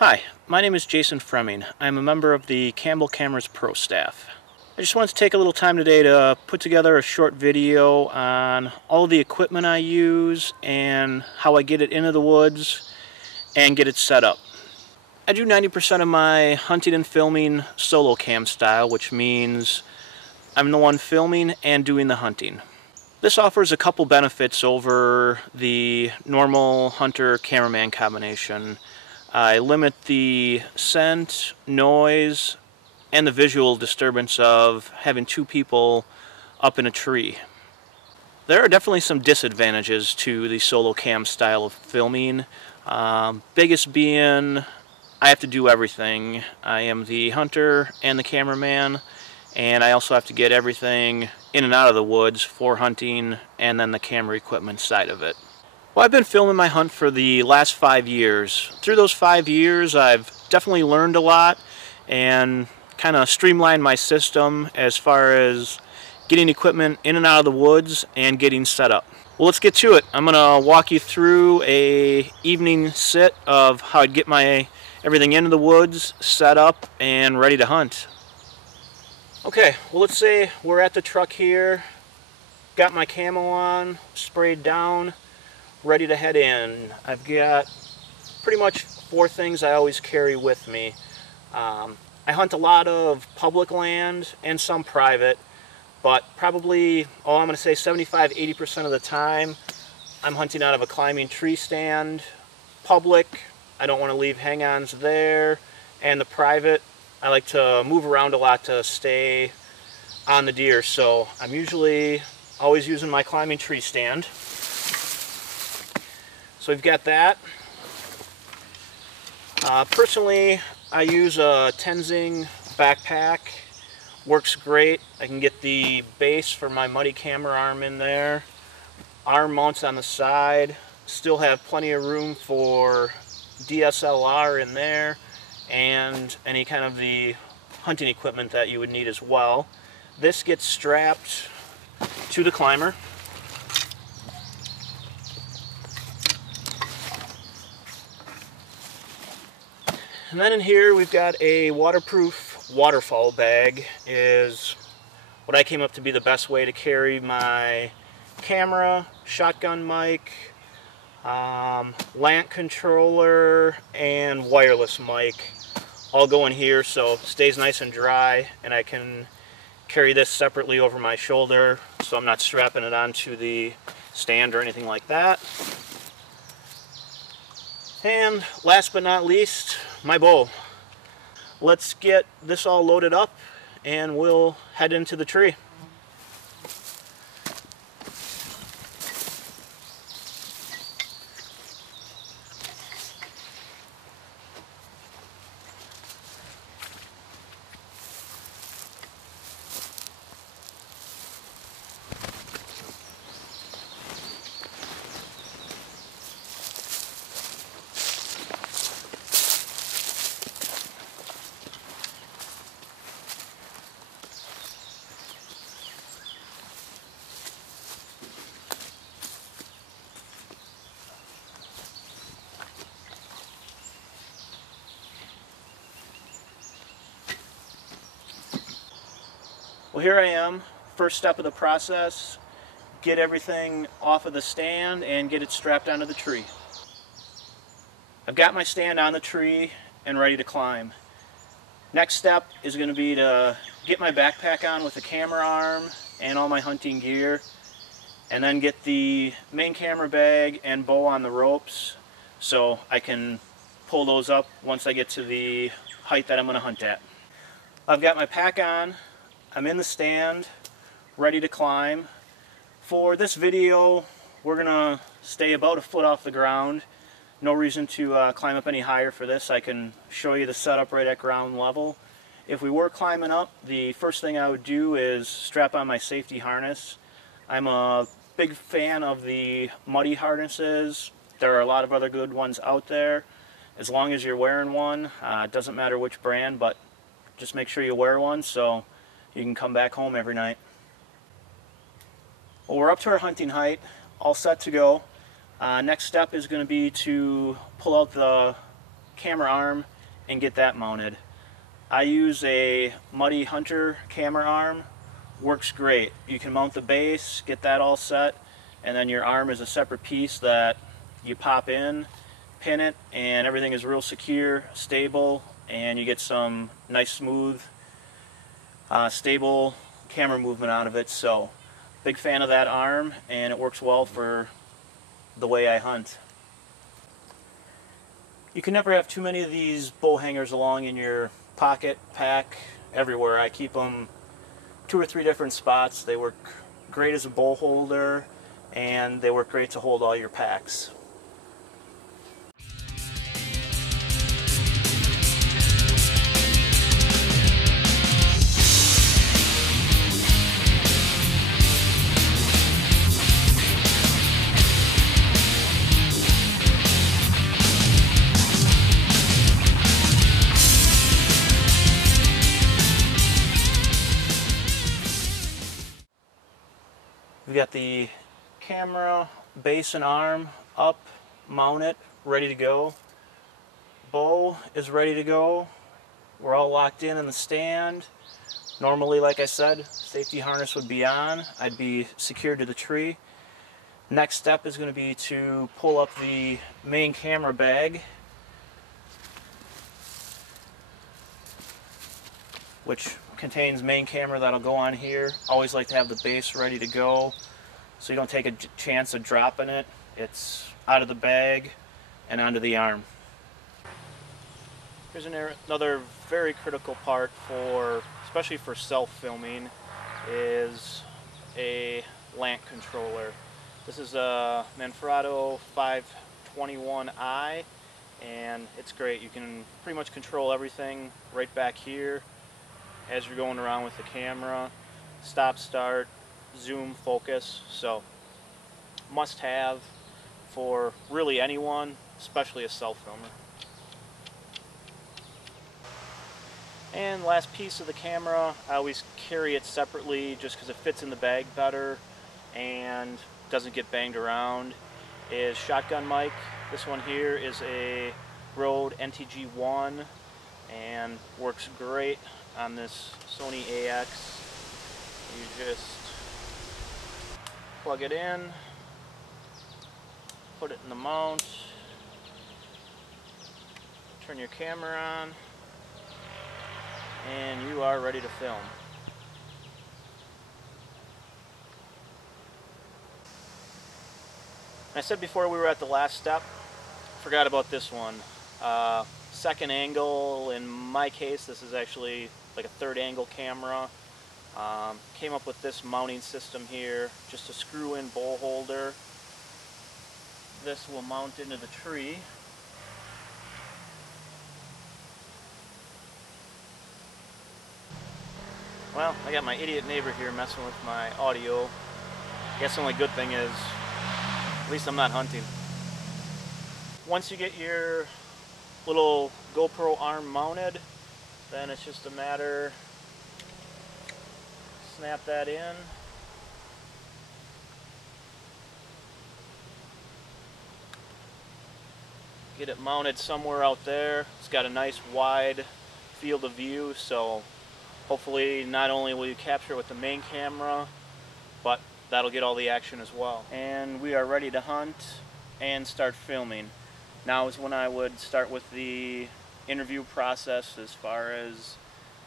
Hi, my name is Jason Fremming. I'm a member of the Campbell Cameras Pro staff. I just wanted to take a little time today to put together a short video on all the equipment I use and how I get it into the woods and get it set up. I do 90% of my hunting and filming solo cam style, which means I'm the one filming and doing the hunting. This offers a couple benefits over the normal hunter-cameraman combination. I limit the scent, noise, and the visual disturbance of having two people up in a tree. There are definitely some disadvantages to the solo cam style of filming. Biggest being I have to do everything. I am the hunter and the cameraman, and I also have to get everything in and out of the woods for hunting and then the camera equipment side of it. Well, I've been filming my hunt for the last 5 years. Through those 5 years, I've definitely learned a lot and kind of streamlined my system as far as getting equipment in and out of the woods and getting set up. Well, let's get to it. I'm going to walk you through a evening sit of how I'd get my everything into the woods, set up, and ready to hunt. Okay, well, let's say we're at the truck here, got my camo on, sprayed down, ready to head in. I've got pretty much 4 things I always carry with me. I hunt a lot of public land and some private, but probably, I'm going to say 75–80% of the time I'm hunting out of a climbing tree stand. Public, I don't want to leave hang-ons there, and the private, I like to move around a lot to stay on the deer, so I'm usually always using my climbing tree stand. So we've got that. Personally, I use a Tenzing backpack. Works great. I can get the base for my muddy camera arm in there. Arm mounts on the side. Still have plenty of room for DSLR in there and any kind of the hunting equipment that you would need as well. This gets strapped to the climber. And then in here we've got a waterproof waterfall bag, is what I came up to be the best way to carry my camera, shotgun mic, LANT controller, and wireless mic. All go in here so it stays nice and dry, and I can carry this separately over my shoulder so I'm not strapping it onto the stand or anything like that. And last but not least, my bow. Let's get this all loaded up and we'll head into the tree. Well, here I am, first step of the process, get everything off of the stand and get it strapped onto the tree. I've got my stand on the tree and ready to climb. Next step is going to be to get my backpack on with the camera arm and all my hunting gear, and then get the main camera bag and bow on the ropes so I can pull those up once I get to the height that I'm going to hunt at. I've got my pack on. I'm in the stand, ready to climb. For this video, we're gonna stay about a foot off the ground. No reason to climb up any higher for this. I can show you the setup right at ground level. If we were climbing up, the first thing I would do is strap on my safety harness. I'm a big fan of the muddy harnesses. There are a lot of other good ones out there. As long as you're wearing one, it doesn't matter which brand, but just make sure you wear one so you can come back home every night. Well, we're up to our hunting height, all set to go. Next step is going to be to pull out the camera arm and get that mounted. I use a Muddy Hunter camera arm. Works great. You can mount the base, get that all set, and then your arm is a separate piece that you pop in, pin it, and everything is real secure, stable, and you get some nice smooth, stable camera movement out of it. So, big fan of that arm, and it works well for the way I hunt. You can never have too many of these bow hangers along in your pocket, pack, everywhere. I keep them 2 or 3 different spots. They work great as a bow holder, and they work great to hold all your packs. We've got the camera base and arm up, mounted, ready to go. Bow is ready to go. We're all locked in the stand. Normally, like I said, safety harness would be on. I'd be secured to the tree. Next step is going to be to pull up the main camera bag, which contains main camera that'll go on here. Always like to have the base ready to go so you don't take a chance of dropping it. It's out of the bag and onto the arm. Here's another very critical part for, especially for self-filming, is a lamp controller. This is a Manfrotto 521i, and it's great. You can pretty much control everything right back here as you're going around with the camera. Stop, start, zoom, focus. So must have for really anyone, especially a self-filmer. And last piece of the camera, I always carry it separately just because it fits in the bag better and doesn't get banged around, is shotgun mic. This one here is a Rode NTG1 and works great on this Sony AX. You just plug it in, put it in the mount, turn your camera on, and you are ready to film. I said before we were at the last step, forgot about this one. Second angle, in my case this is actually like a third angle camera. Came up with this mounting system here, just a screw in bowl holder. This will mount into the tree. Well, I got my idiot neighbor here messing with my audio. I guess the only good thing is, at least I'm not hunting. Once you get your little GoPro arm mounted, then it's just a matter, snap that in. Get it mounted somewhere out there. It's got a nice wide field of view, so hopefully not only will you capture it with the main camera, but that'll get all the action as well. And we are ready to hunt and start filming. Now is when I would start with the interview process, as far as,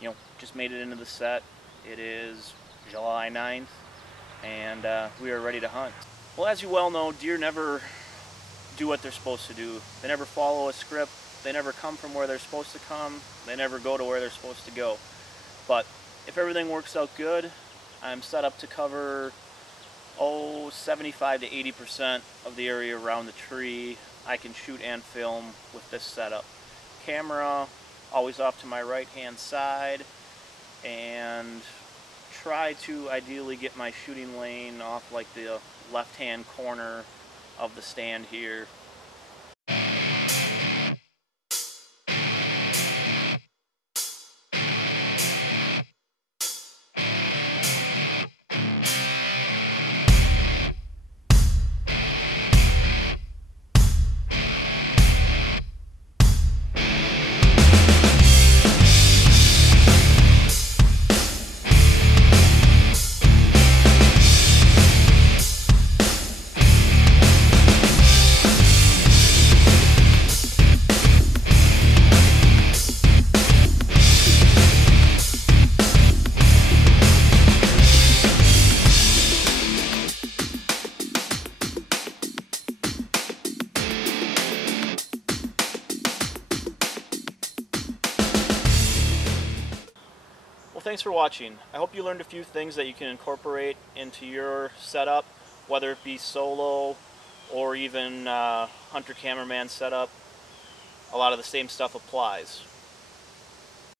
you know, just made it into the set. It is July 9th, and we are ready to hunt. Well, as you well know, deer never do what they're supposed to do. They never follow a script. They never come from where they're supposed to come. They never go to where they're supposed to go. But if everything works out good, I'm set up to cover 75 to 80% of the area around the tree. I can shoot and film with this setup. Camera always off to my right hand side, and try to ideally get my shooting lane off like the left hand corner of the stand here. thanks for watching. I hope you learned a few things that you can incorporate into your setup, whether it be solo or even hunter cameraman setup. A lot of the same stuff applies.